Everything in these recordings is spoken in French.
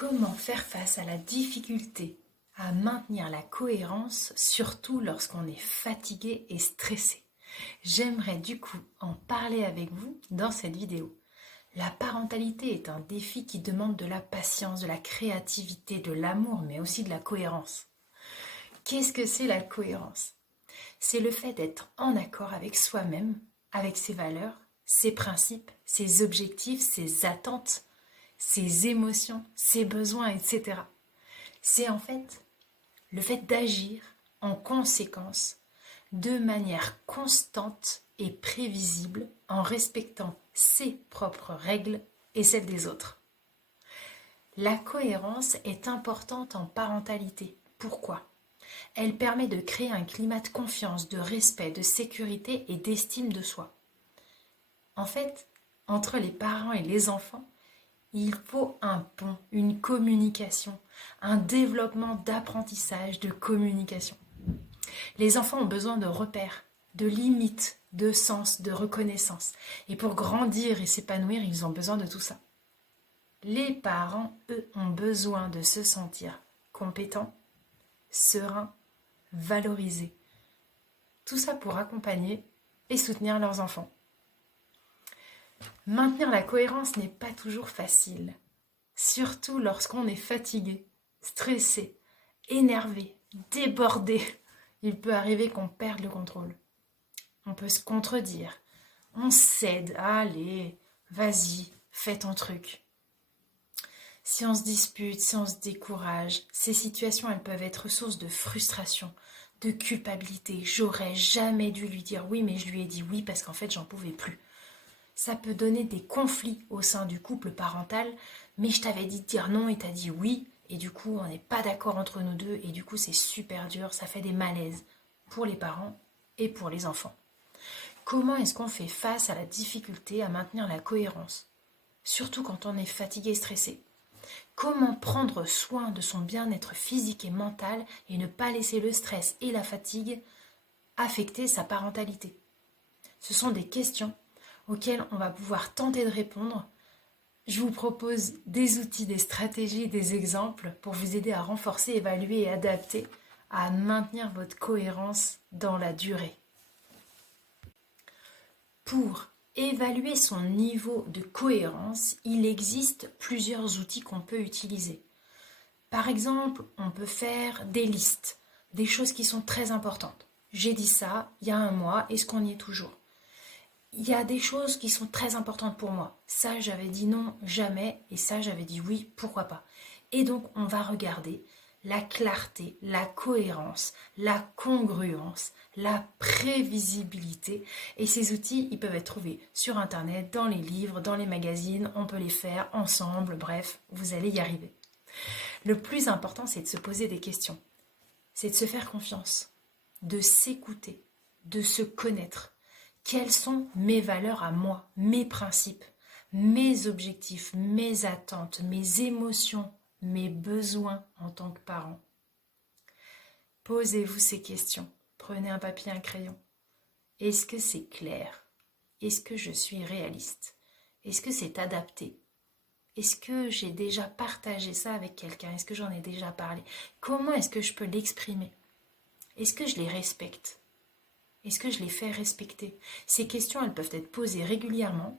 Comment faire face à la difficulté à maintenir la cohérence, surtout lorsqu'on est fatigué et stressé? J'aimerais du coup en parler avec vous dans cette vidéo. La parentalité est un défi qui demande de la patience, de la créativité, de l'amour, mais aussi de la cohérence. Qu'est-ce que c'est la cohérence? C'est le fait d'être en accord avec soi-même, avec ses valeurs, ses principes, ses objectifs, ses attentes, ses émotions, ses besoins, etc. C'est en fait le fait d'agir en conséquence de manière constante et prévisible en respectant ses propres règles et celles des autres. La cohérence est importante en parentalité. Pourquoi? Elle permet de créer un climat de confiance, de respect, de sécurité et d'estime de soi. En fait, entre les parents et les enfants, il faut un pont, une communication, un développement d'apprentissage, de communication. Les enfants ont besoin de repères, de limites, de sens, de reconnaissance. Et pour grandir et s'épanouir, ils ont besoin de tout ça. Les parents, eux, ont besoin de se sentir compétents, sereins, valorisés. Tout ça pour accompagner et soutenir leurs enfants. Maintenir la cohérence n'est pas toujours facile, surtout lorsqu'on est fatigué, stressé, énervé, débordé. Il peut arriver qu'on perde le contrôle. On peut se contredire, on cède, allez, vas-y, fais ton truc. Si on se dispute, si on se décourage, ces situations, elles peuvent être source de frustration, de culpabilité. J'aurais jamais dû lui dire oui, mais je lui ai dit oui parce qu'en fait, j'en pouvais plus. Ça peut donner des conflits au sein du couple parental, mais je t'avais dit de dire non et t'as dit oui, et du coup on n'est pas d'accord entre nous deux, et du coup c'est super dur, ça fait des malaises pour les parents et pour les enfants. Comment est-ce qu'on fait face à la difficulté à maintenir la cohérence, surtout quand on est fatigué et stressé? Comment prendre soin de son bien-être physique et mental et ne pas laisser le stress et la fatigue affecter sa parentalité? Ce sont des questions auxquelles on va pouvoir tenter de répondre. Je vous propose des outils, des stratégies, des exemples pour vous aider à renforcer, évaluer et adapter, à maintenir votre cohérence dans la durée. Pour évaluer son niveau de cohérence, il existe plusieurs outils qu'on peut utiliser. Par exemple, on peut faire des listes, des choses qui sont très importantes. J'ai dit ça il y a un mois, est-ce qu'on y est toujours? Il y a des choses qui sont très importantes pour moi. Ça, j'avais dit non, jamais. Et ça, j'avais dit oui, pourquoi pas. Et donc, on va regarder la clarté, la cohérence, la congruence, la prévisibilité. Et ces outils, ils peuvent être trouvés sur Internet, dans les livres, dans les magazines. On peut les faire ensemble. Bref, vous allez y arriver. Le plus important, c'est de se poser des questions. C'est de se faire confiance, de s'écouter, de se connaître. Quelles sont mes valeurs à moi, mes principes, mes objectifs, mes attentes, mes émotions, mes besoins en tant que parent? Posez-vous ces questions. Prenez un papier et un crayon. Est-ce que c'est clair? Est-ce que je suis réaliste? Est-ce que c'est adapté? Est-ce que j'ai déjà partagé ça avec quelqu'un? Est-ce que j'en ai déjà parlé? Comment est-ce que je peux l'exprimer? Est-ce que je les respecte? Est-ce que je les fais respecter? Ces questions, elles peuvent être posées régulièrement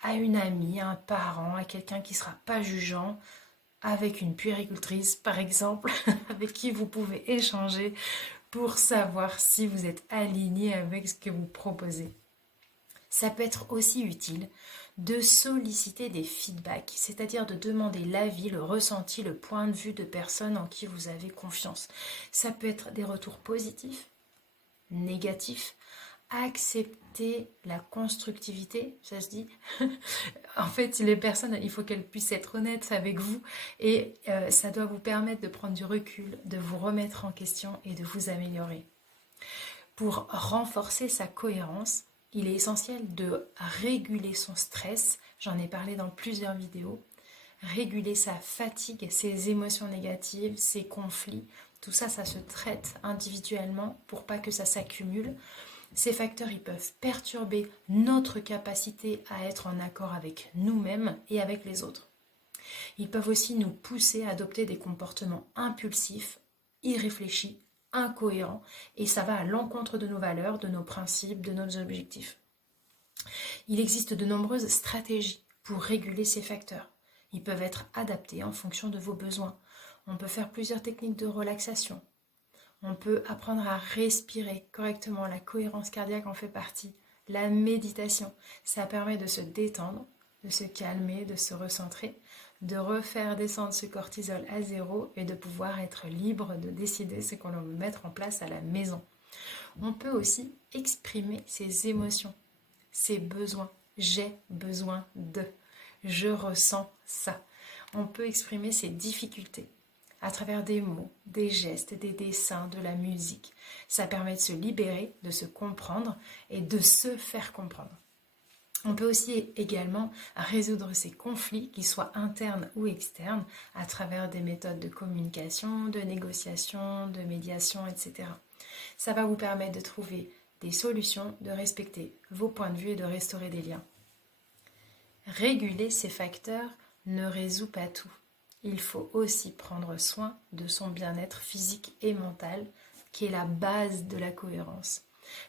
à une amie, à un parent, à quelqu'un qui ne sera pas jugeant, avec une puéricultrice par exemple, avec qui vous pouvez échanger pour savoir si vous êtes aligné avec ce que vous proposez. Ça peut être aussi utile de solliciter des feedbacks, c'est-à-dire de demander l'avis, le ressenti, le point de vue de personnes en qui vous avez confiance. Ça peut être des retours positifs, négatif, accepter la constructivité, ça se dit. En fait, les personnes, il faut qu'elles puissent être honnêtes avec vous et ça doit vous permettre de prendre du recul, de vous remettre en question et de vous améliorer. Pour renforcer sa cohérence, il est essentiel de réguler son stress, j'en ai parlé dans plusieurs vidéos, réguler sa fatigue, ses émotions négatives, ses conflits. Tout ça, ça se traite individuellement pour pas que ça s'accumule. Ces facteurs, ils peuvent perturber notre capacité à être en accord avec nous-mêmes et avec les autres. Ils peuvent aussi nous pousser à adopter des comportements impulsifs, irréfléchis, incohérents, et ça va à l'encontre de nos valeurs, de nos principes, de nos objectifs. Il existe de nombreuses stratégies pour réguler ces facteurs. Ils peuvent être adaptés en fonction de vos besoins. On peut faire plusieurs techniques de relaxation. On peut apprendre à respirer correctement. La cohérence cardiaque en fait partie. La méditation, ça permet de se détendre, de se calmer, de se recentrer, de refaire descendre ce cortisol à zéro et de pouvoir être libre de décider ce qu'on veut mettre en place à la maison. On peut aussi exprimer ses émotions, ses besoins. J'ai besoin de. Je ressens ça. On peut exprimer ses difficultés à travers des mots, des gestes, des dessins, de la musique. Ça permet de se libérer, de se comprendre et de se faire comprendre. On peut aussi également résoudre ces conflits, qu'ils soient internes ou externes, à travers des méthodes de communication, de négociation, de médiation, etc. Ça va vous permettre de trouver des solutions, de respecter vos points de vue et de restaurer des liens. Réguler ces facteurs ne résout pas tout. Il faut aussi prendre soin de son bien-être physique et mental, qui est la base de la cohérence.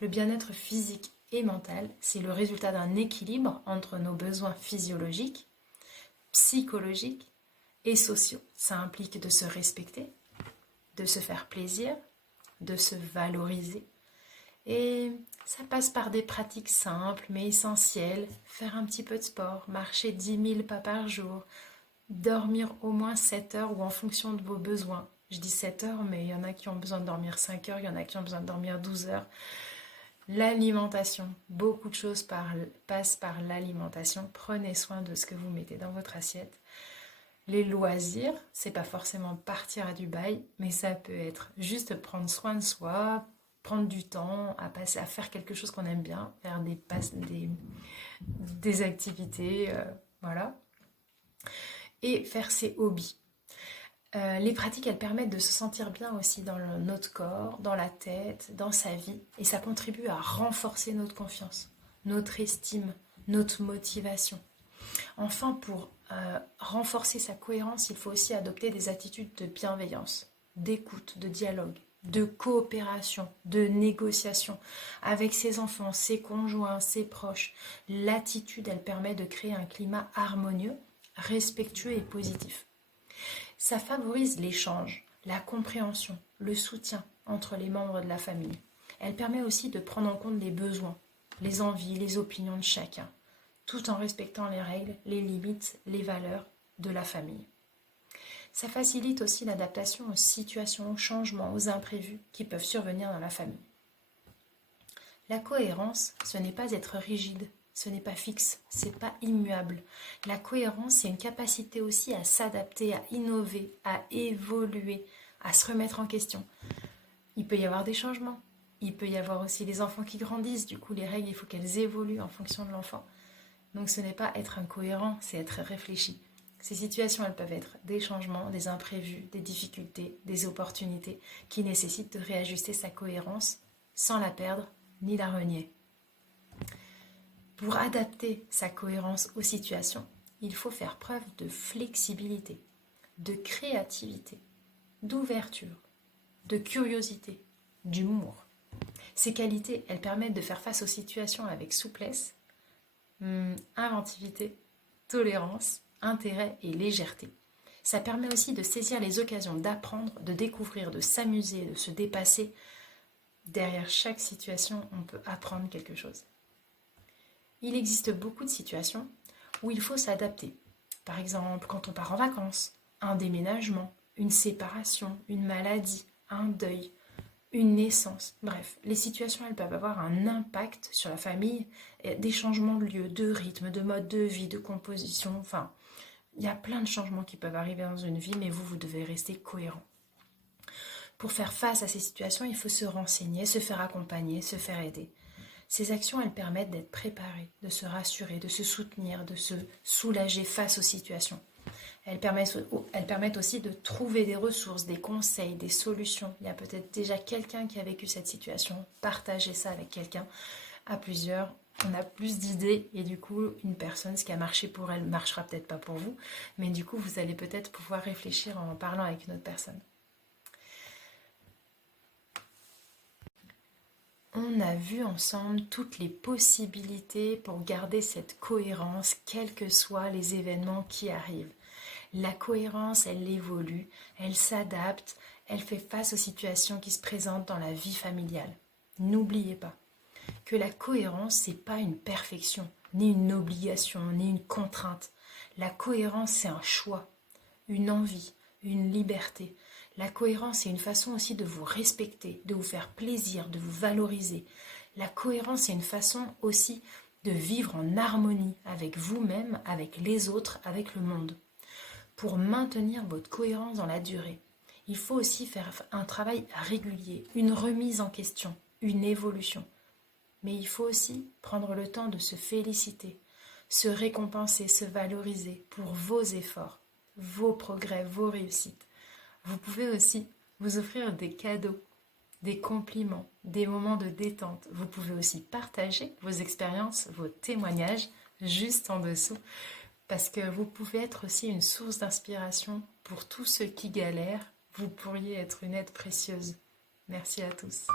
Le bien-être physique et mental, c'est le résultat d'un équilibre entre nos besoins physiologiques, psychologiques et sociaux. Ça implique de se respecter, de se faire plaisir, de se valoriser. Et ça passe par des pratiques simples mais essentielles. Faire un petit peu de sport, marcher 10 000 pas par jour, dormir au moins 7 heures ou en fonction de vos besoins. Je dis 7 heures, mais il y en a qui ont besoin de dormir 5 heures, il y en a qui ont besoin de dormir 12 heures. L'alimentation, beaucoup de choses passent par l'alimentation. Prenez soin de ce que vous mettez dans votre assiette. Les loisirs, c'est pas forcément partir à Dubaï, mais ça peut être juste prendre soin de soi, prendre du temps à faire quelque chose qu'on aime bien, faire des activités, voilà. Et faire ses hobbies. Les pratiques, elles permettent de se sentir bien aussi dans notre corps, dans la tête, dans sa vie. Et ça contribue à renforcer notre confiance, notre estime, notre motivation. Enfin, pour renforcer sa cohérence, il faut aussi adopter des attitudes de bienveillance, d'écoute, de dialogue, de coopération, de négociation avec ses enfants, ses conjoints, ses proches. L'attitude, elle permet de créer un climat harmonieux, respectueux et positif. Ça favorise l'échange, la compréhension, le soutien entre les membres de la famille. Elle permet aussi de prendre en compte les besoins, les envies, les opinions de chacun, tout en respectant les règles, les limites, les valeurs de la famille. Ça facilite aussi l'adaptation aux situations, aux changements, aux imprévus qui peuvent survenir dans la famille. La cohérence, ce n'est pas être rigide, ce n'est pas fixe, c'est pas immuable. La cohérence, c'est une capacité aussi à s'adapter, à innover, à évoluer, à se remettre en question. Il peut y avoir des changements. Il peut y avoir aussi les enfants qui grandissent. Du coup, les règles, il faut qu'elles évoluent en fonction de l'enfant. Donc, ce n'est pas être incohérent, c'est être réfléchi. Ces situations, elles peuvent être des changements, des imprévus, des difficultés, des opportunités qui nécessitent de réajuster sa cohérence sans la perdre ni la renier. Pour adapter sa cohérence aux situations, il faut faire preuve de flexibilité, de créativité, d'ouverture, de curiosité, d'humour. Ces qualités, elles permettent de faire face aux situations avec souplesse, inventivité, tolérance, intérêt et légèreté. Ça permet aussi de saisir les occasions d'apprendre, de découvrir, de s'amuser, de se dépasser. Derrière chaque situation, on peut apprendre quelque chose. Il existe beaucoup de situations où il faut s'adapter. Par exemple, quand on part en vacances, un déménagement, une séparation, une maladie, un deuil, une naissance. Bref, les situations, elles peuvent avoir un impact sur la famille, des changements de lieu, de rythme, de mode de vie, de composition. Enfin, il y a plein de changements qui peuvent arriver dans une vie, mais vous devez rester cohérent. Pour faire face à ces situations, il faut se renseigner, se faire accompagner, se faire aider. Ces actions, elles permettent d'être préparées, de se rassurer, de se soutenir, de se soulager face aux situations. Elles permettent aussi de trouver des ressources, des conseils, des solutions. Il y a peut-être déjà quelqu'un qui a vécu cette situation. Partagez ça avec quelqu'un. À plusieurs, on a plus d'idées et du coup, une personne, ce qui a marché pour elle, marchera peut-être pas pour vous, mais du coup, vous allez peut-être pouvoir réfléchir en parlant avec une autre personne. On a vu ensemble toutes les possibilités pour garder cette cohérence, quels que soient les événements qui arrivent. La cohérence, elle évolue, elle s'adapte, elle fait face aux situations qui se présentent dans la vie familiale. N'oubliez pas que la cohérence, c'est pas une perfection, ni une obligation, ni une contrainte. La cohérence, c'est un choix, une envie, une liberté. La cohérence, c'est une façon aussi de vous respecter, de vous faire plaisir, de vous valoriser. La cohérence, c'est une façon aussi de vivre en harmonie avec vous-même, avec les autres, avec le monde. Pour maintenir votre cohérence dans la durée, il faut aussi faire un travail régulier, une remise en question, une évolution. Mais il faut aussi prendre le temps de se féliciter, se récompenser, se valoriser pour vos efforts, vos progrès, vos réussites. Vous pouvez aussi vous offrir des cadeaux, des compliments, des moments de détente. Vous pouvez aussi partager vos expériences, vos témoignages juste en dessous parce que vous pouvez être aussi une source d'inspiration pour tous ceux qui galèrent. Vous pourriez être une aide précieuse. Merci à tous.